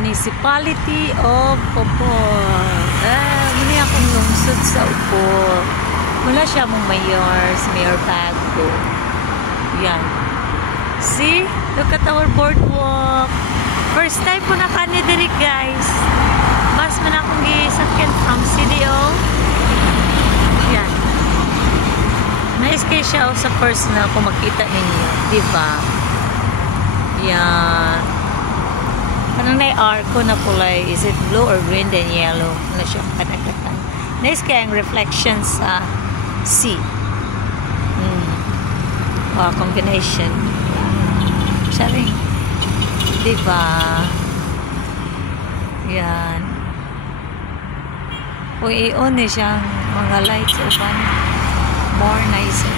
Municipality of Upol. Muna akong lungsod sa Upol. Mula siya mong mayor, Mayor Bago. Yan. See? Look at our boardwalk. First time po na kanidiri, guys. Mas man akong gisakyan from CDO. Yan. Nice kayo siya sa personal kung makita ninyo. Diba? Yan. Anong na-arco na kulay? Is it blue or green then yellow? Ano siya? Kanagkatan. Nice kaya ang reflection sa sea. Wow, combination. Saring. Diba? Yan. Kung i-on siyang mga lights uban, more nicer.